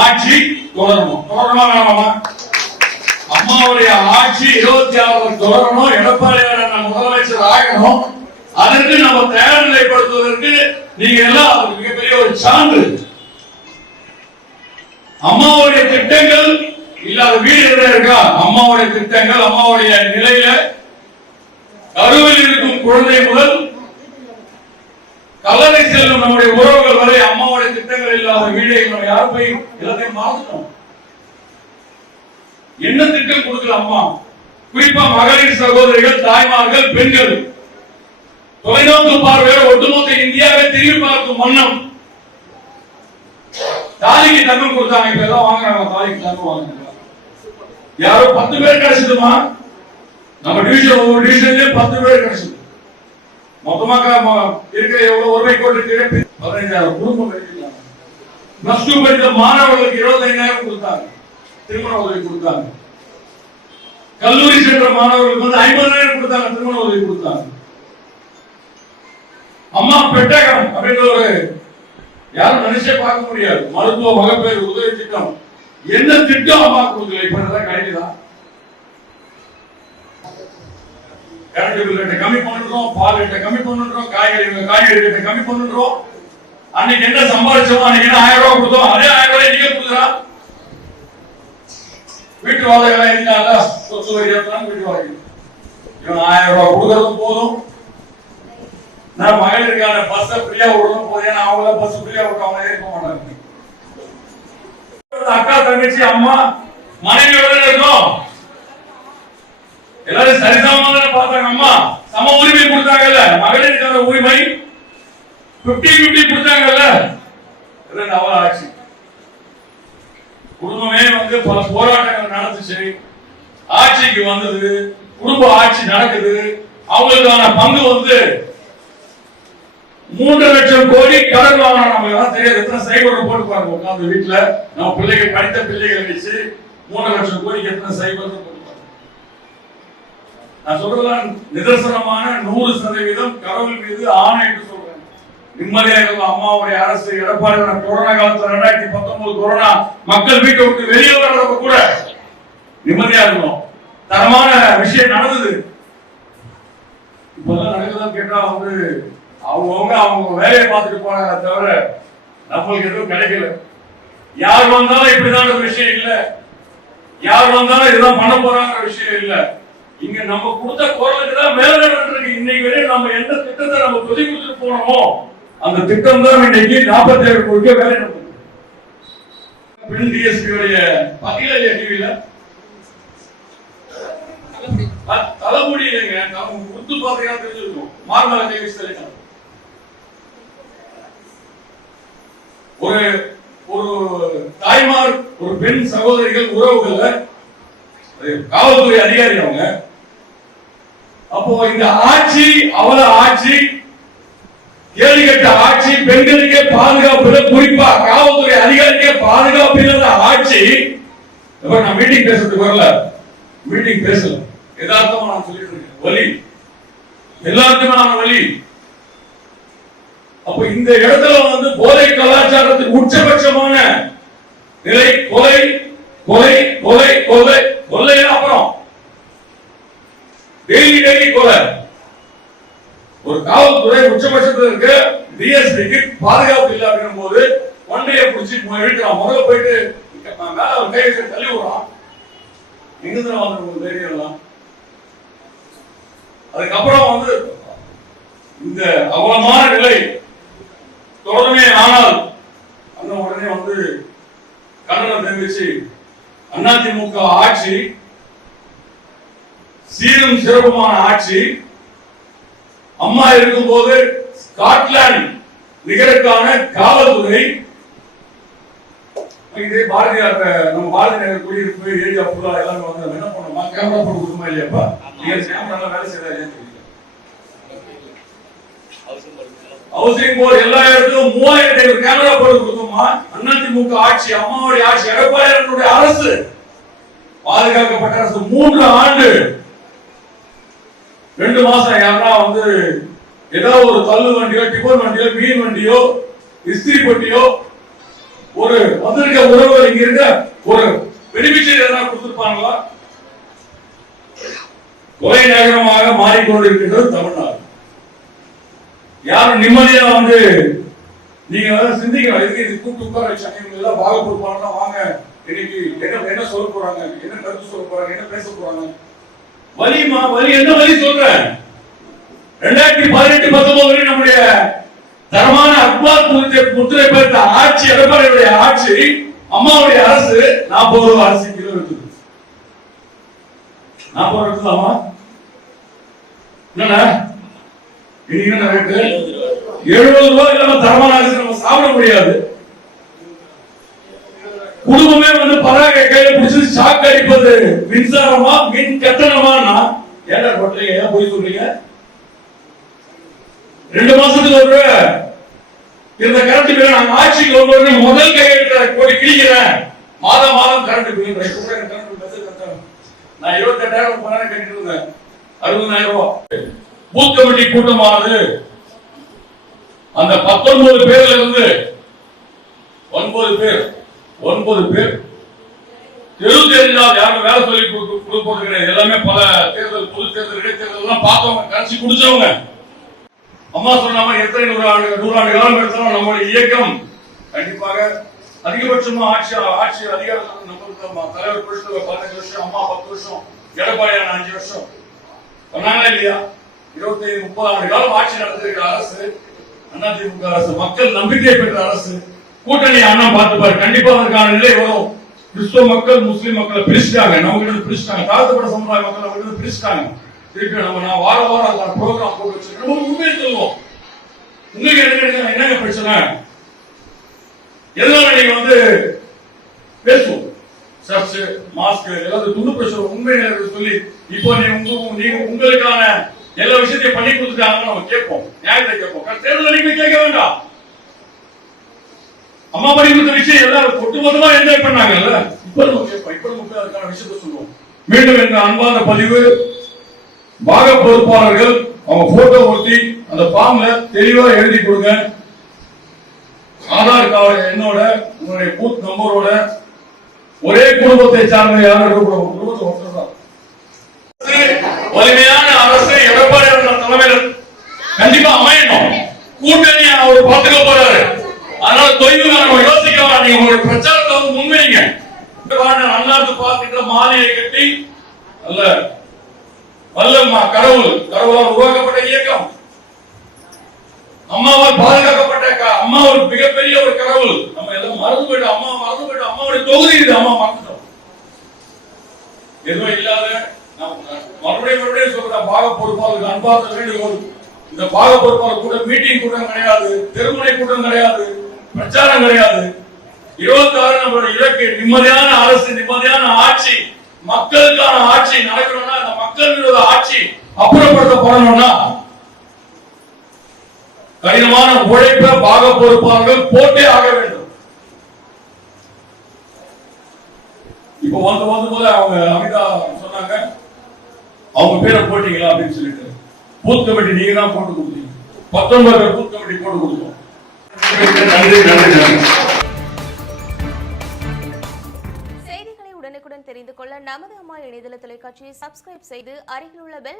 ஆட்சி தொடரணும். தொடரணுமா வேணாமா அம்மாவுடைய ஆட்சி இருபத்தி ஆறு தொடரணும். எடப்பாடியார் முதலமைச்சர் ஆகணும். அதற்கு நம்ம தயார் நிலைப்படுத்துவதற்கு நீங்க எல்லாம் மிகப்பெரிய ஒரு சான்று. அம்மாவுடைய திட்டங்கள் இல்லாத வீடு என்ன இருக்கா? அம்மாவுடைய திட்டங்கள் அம்மாவுடைய நிலையில கருவில் இருக்கும் குழந்தை முதல் கல்லறை செல்லும் நம்முடைய உறவுகள் வரை அம்மாவுடைய திட்டங்கள் இல்லாத வீடை நம்ம யார் எல்லாத்தையும் மாற்றணும் என்ன திட்டம் கொடுக்கல அம்மா? குறிப்பா மகளிர் சகோதரிகள் தாய்மார்கள் பெண்கள். தொலைநோக்கு பார்வையோடு ஒட்டுமொத்த இந்தியாவை திரும்பி பார்க்கும் வண்ணம். தாலிக்கு தங்கம் கொடுத்தாங்க இப்ப எல்லாம் வாங்குறாங்க தாலிக்கு தங்கம் வாங்குறாங்க. யாரோ பத்து பேர் கிடைச்சதுமா? நம்ம டிவிஷன் ஒவ்வொரு டிவிஷன்லயும் பத்து பேர் கிடைச்சது. மொத்தமாக இருக்கிற எவ்வளவு ஒருமை கோடி கீழே பதினைஞ்சாயிரம் குடும்பம் கிடைக்கலாம் பிளஸ் டூ படித்த மாணவர்களுக்கு இருபத்தைந்தாயிரம் கொடுத்தாங்க. திருமண உதவி கொடுத்தாங்க. கல்லூரி சென்ற மாணவர்களுக்கு வந்து ஐம்பதாயிரம் கொடுத்தாங்க திருமண உதவி கொடுத்தாங்க. அம்மா பெட்டகம் அப்படின்ற ஒரு யாரும் நினைச்சே பார்க்க முடியாது. மருத்துவ வகப்பேர் உதவி திட்டம். என்ன திட்டம் அம்மா கொடுக்கல? இப்ப தான். கரண்ட் பில் ரேட்டை கம்மி பண்ணுறோம் பால் ரேட்டை கம்மி பண்ணுறோம் காய்கறி காய்கறி ரேட்டை கம்மி பண்ணுறோம். அன்னைக்கு என்ன சம்பாதிச்சோம் அன்னைக்கு என்ன ஆயிரம் ரூபாய் கொடுத்தோம் அதே ஆயிரம் ரூபாய் நீங்க கொடுக்குறா வீட்டு வாடகை இருந்தாங்க சொத்து வரி ஏத்தலாம் வீட்டு வாடகை இவன் ஆயிரம் ரூபாய் கொடுக்கறதும் போதும். நான் மகளிருக்கான பஸ் ஃப்ரீயா விடணும் போது ஏன்னா அவங்க பஸ் ஃப்ரீயா விட்டு அவங்க ஏற்க மாட்டாங்க. அக்கா தங்கச்சி அம்மா மனைவியோட இருக்கோம்? எல்லாரும் சரிசமமாக பார்த்தாங்க அம்மா சம உரிமை கொடுத்தாங்கல்ல. மகளிருக்கான உரிமை 50 50 கொடுத்தாங்கல்ல. இதெல்லாம் அவல ஆட்சி குடும்பமே வந்து பல போராட்டங்கள் நடந்துச்சு. ஆட்சிக்கு வந்தது குடும்ப ஆட்சி நடக்குது. அவங்களுக்கான பங்கு வந்து மூன்று லட்சம் கோடி கடன் வாங்கணும் நமக்கு எல்லாம் தெரியாது. எத்தனை சைபர் போட்டு பாருங்க உட்காந்து வீட்டுல. நம்ம பிள்ளைகள் படித்த பிள்ளைகளை வச்சு மூன்று லட்சம் கோடிக்கு எத்தனை சைபர் நான் சொல்றதெல்லாம் நிதர்சனமான நூறு சதவீதம் கடவுள் மீது ஆணையிட்டு சொல்றேன். நிம்மதியாக இருக்கும் அம்மாவுடைய அரசு எடப்பாடி கொரோனா காலத்துல ரெண்டாயிரத்தி பத்தொன்பது கொரோனா மக்கள் வீட்டை விட்டு வெளியே வர்றப்ப கூட நிம்மதியா இருக்கும் தரமான விஷயம் நடந்தது. இப்பெல்லாம் நடக்குதான்னு கேட்டா வந்து அவங்கவுங்க அவங்க வேலையை பார்த்துட்டு போறாங்க தவிர நம்மளுக்கு எதுவும் கிடைக்கல. யார் வந்தாலும் இப்படிதான் விஷயம் இல்லை. யார் வந்தாலும் இதுதான் பண்ண போறாங்கிற விஷயம் இல்லை. இங்க நம்ம கொடுத்த குரலுக்கு தான் மேல நடந்திருக்கு. இன்னைக்கு வரையும் நம்ம எந்த திட்டத்தை நம்ம சொல்லி கொடுத்துட்டு போனோமோ அந்த திட்டம் தான் இன்னைக்கு நாற்பத்தி ஏழு கோடிக்கு வேலை நடக்குது பெண் டிஎஸ்பியோடைய உடைய டிவியில. தலைமுடி இல்லைங்க. நம்ம முத்து பாத்தீங்கன்னா தெரிஞ்சிருக்கோம். மார்மல தேவி ஒரு ஒரு தாய்மார் ஒரு பெண் சகோதரிகள் உறவுகள்ல காவல்துறை அதிகாரி அவங்க அப்போ இந்த ஆட்சி அவல ஆட்சி கேள்வி கட்ட ஆட்சி பெண்களுக்கே பாதுகாப்பு இல்லை குறிப்பா காவல்துறை அதிகாரிக்கே பாதுகாப்பு இல்லாத ஆட்சி. நான் மீட்டிங் பேசுறதுக்கு வரல. மீட்டிங் பேசல. யதார்த்தமா நான் சொல்லிட்டு இருக்கேன். வலி. எல்லாருக்குமே நான் வலி. அப்ப இந்த இடத்துல வந்து போதை கலாச்சாரத்துக்கு உச்சபட்சமான நிலை கொலை கொலை கொலை கொலை கொலை அப்புறம் டெய்லி டெய்லி கொலை ஒரு காவல்துறை உச்சபட்சத்தில் இருக்கு டிஎஸ்பிக்கு பாதுகாப்பு இல்ல அப்படின்னும் போது ஒன்றைய பிடிச்சி இழுக்கிறான் முதல்ல போயிட்டு மேல ஒரு கை வச்சு தள்ளி விடுறான். எங்கிருந்து வந்து தைரியம் எல்லாம் அதுக்கப்புறம் வந்து இந்த அவலமான நிலை தொடர்மே ஆனால் அந்த உடனே வந்து கண்டனம் தெரிவிச்சு அதிமுக ஆட்சி சீரும் சிறப்புமான ஆட்சி அம்மா இருக்கும்போது ஸ்காட்லாந்து நிகருக்கான காவல்துறை இதே பாரதியார் நம்ம பாரதி நகர் குடியிருப்பு ஏரியா ஃபுல்லா எல்லாமே வந்து என்ன பண்ணோமா கேமரா போட்டு கொடுக்குமா இல்லையாப்பா? நீங்க கேமரா வேலை செய்யறா இல்லையான்னு தெரியல ஹவுசிங் போர்டு எல்லா இடத்துக்கும் மூவாயிரத்தி ஐநூறு கேமரா போட்டு கொடுத்தோமா அதிமுக ஆட்சி அம்மாவுடைய ஆட்சி எடப்பாடியாருடைய அரசு. பாதுகாக்கப்பட்ட அரசு மூன்று ஆண்டு ரெண்டு மாசம் யாரா வந்து ஏதோ ஒரு தள்ளு வண்டியோ டிபன் வண்டியோ மீன் வண்டியோ இஸ்திரி பொட்டியோ ஒரு வந்திருக்க உறவுகள் இங்க இருக்க ஒரு பெனிஃபிஷியரி எதனா கொடுத்திருப்பாங்களா? கொலை நகரமாக மாறிக்கொண்டிருக்கின்றது தமிழ்நாடு. யாரும் நிம்மதியா வந்து நீங்க வந்து சிந்திக்கணும் எதுக்கு இது கூப்பிட்டு உட்கார வச்சாங்க? இவங்க எல்லாம் பாக கொடுப்பாங்கன்னா வாங்க. இன்னைக்கு என்ன என்ன சொல்ல போறாங்க? என்ன கருத்து சொல்ல போறாங்க? என்ன பேச போறாங்க? வலிமா வலி என்ன வலி சொல்ற ரெண்டாயிரத்தி பதினெட்டு பத்தொன்பது வரை நம்முடைய தரமான அக்பார் முத்திரை பெற்ற ஆட்சி எடப்பாடியுடைய ஆட்சி அம்மாவுடைய அரசு நாற்பது ரூபாய் அரசு கிலோ இருக்குது. நாற்பது ரூபாய் இருக்குதாமா என்ன ரேட்டு? எழுபது ரூபாய் இல்லாம தரமான அரசு நம்ம சாப்பிட முடியாது. குடும்பமே வந்து பராக கையில பிடிச்சி ஷாக் அடிப்பது மின்சாரமா மின் கட்டணமா என்ன பண்றீங்க ஏன் போய் சொல்றீங்க? ரெண்டு மாசத்துக்கு ஒரு இந்த கரண்ட் பில் நாங்க ஆட்சிக்கு வந்தோடனே முதல் கையெழுத்த கோடி கிழிக்கிறேன். மாதம் மாதம் கரண்ட் பில். நான் இருபத்தெட்டாயிரம் முப்பதாயிரம் கட்டிட்டு இருந்தேன். அறுபதாயிரம் ரூபாய். பூத் கமிட்டி கூட்டமானது. அந்த பத்தொன்பது பேர்ல இருந்து ஒன்பது பேர் ஒன்பது பேர் தெரு தெரிஞ்சால் யாரும் வேலை சொல்லி கொடுக்க- கொடுப்பது எல்லாமே பல தேர்தல் பொது தேர்தல் இடைத்தேர்தல் எல்லாம் பார்த்தவங்க கடைசி குடிச்சவங்க. அம்மா சொன்ன மாதிரி எத்தனை நூறு ஆண்டு நூறாண்டு காலம் எடுத்தாலும் நம்மளுடைய இயக்கம் கண்டிப்பாக அதிகபட்சமா ஆட்சி ஆட்சி அதிகாரம் நம்மளுக்கு தலைவர் புருஷன் பதினஞ்சு வருஷம் அம்மா பத்து வருஷம் எடப்பாடியான அஞ்சு வருஷம். சொன்னாங்களா இல்லையா? இருபத்தி ஐந்து முப்பது ஆண்டு காலம் ஆட்சி நடத்திருக்கிற அரசு அதிமுக அரசு மக்கள் நம்பிக்கை பெற்ற அரசு கூட்டணி அண்ணா பார்த்துப்பாரு. கண்டிப்பா அதற்கான நிலை வரும். கிறிஸ்துவ மக்கள் முஸ்லீம் மக்களை பிரிச்சுட்டாங்க. நம்ம கிட்ட இருந்து பிரிச்சுட்டாங்க? தாழ்த்தப்பட்ட சமுதாய மக்கள் அவங்க கிட்ட பிரிச்சுட்டாங்க. திருப்பி நம்ம நான் வார வாரம் அதுக்கான ப்ரோக்ராம் போட்டு வச்சிருக்கோம் நம்ம உண்மையை சொல்லுவோம் உங்களுக்கு என்ன என்னங்க பிரச்சனை எதனால நீங்க வந்து பேசுவோம்? சர்ச் மாஸ்க் ஏதாவது துண்டு பிரச்சனை உண்மை சொல்லி இப்போ நீ உங்க நீங்க உங்களுக்கான எல்லா விஷயத்தையும் பண்ணி கொடுத்துட்டாங்கன்னு நம்ம கேட்போம்? நியாயத்தை கேட்போம். தேர்தல் நீங்க கேட்க வேண்டாம். அம்மா கொடுத்த விஷயம் எல்லாரும் ஒட்டுமொத்தமா என்ஜாய் பண்ணாங்கல்ல? இப்ப போய் அதுக்கான விஷயத்தை சொல்லுவோம். மீண்டும் இந்த அன்பான பதிவு பாக பொறுப்பாளர்கள் அவங்க போட்டோ ஒட்டி அந்த ஃபார்ம்ல தெளிவா எழுதி கொடுங்க. ஆதார் கார்டு என்னோட உங்களுடைய பூத் நம்பரோட ஒரே குடும்பத்தை சார்ந்த யாரும் குடும்பத்தை ஒருத்தர் தான். வலிமையான அரசு எடப்பாடி தலைமையில் கண்டிப்பா அமையணும். கூட்டணி அவர் பார்த்துக்க போறாரு. அதனால தொய்வு நீங்க உங்களுடைய பிரச்சாரத்தை வந்து முன்வைங்க. அண்ணாந்து பார்த்துக்கிற மாலையை கட்டி அல்ல வல்லம்மா கடவுள் கடவுளால் உருவாக்கப்பட்ட இயக்கம். அம்மாவால் பாதுகாக்கப்பட்ட அம்மா ஒரு மிகப்பெரிய ஒரு கடவுள். நம்ம எல்லாம் மறந்து போயிட்டோம். அம்மா மறந்து போயிட்டோம். அம்மாவுடைய தொகுதி இது. அம்மா மறந்துட்டோம். எதுவும் இல்லாத மறுபடியும் மறுபடியும் சொல்றேன். பாக பொறுப்பாளருக்கு அன்பார்ந்த வேண்டுகோள் இந்த பாக பொறுப்பாளர் கூட மீட்டிங் கூட்டம் கிடையாது. தெருமுனை கூட்டம் கிடையாது. பிரச்சாரம் கிடையாது. இருபத்தி ஆறு நம்மளோட இலக்கு நிம்மதியான அரசு நிம்மதியான ஆட்சி மக்களுக்கான ஆட்சி நடக்கணும்னா அந்த மக்கள் விரோத ஆட்சி அப்புறப்படுத்தப்படணும்னா கடினமான உழைப்ப பாக பொறுப்பாளர்கள் போட்டே ஆக வேண்டும். இப்ப வந்து வந்து போது அவங்க அமிதா சொன்னாங்க அவங்க பேரை போட்டீங்களா அப்படின்னு சொல்லிட்டு. பூத் கமிட்டி நீங்க தான் போட்டு கொடுத்தீங்க. பத்தொன்பது பூத் கமிட்டி போட்டு கொடுத்தோம். நன்றி நன்றி நன்றி. நமது அம்மா இணையதள தொலைக்காட்சியை சப்ஸ்கிரைப் செய்து அருகில் உள்ள பெல்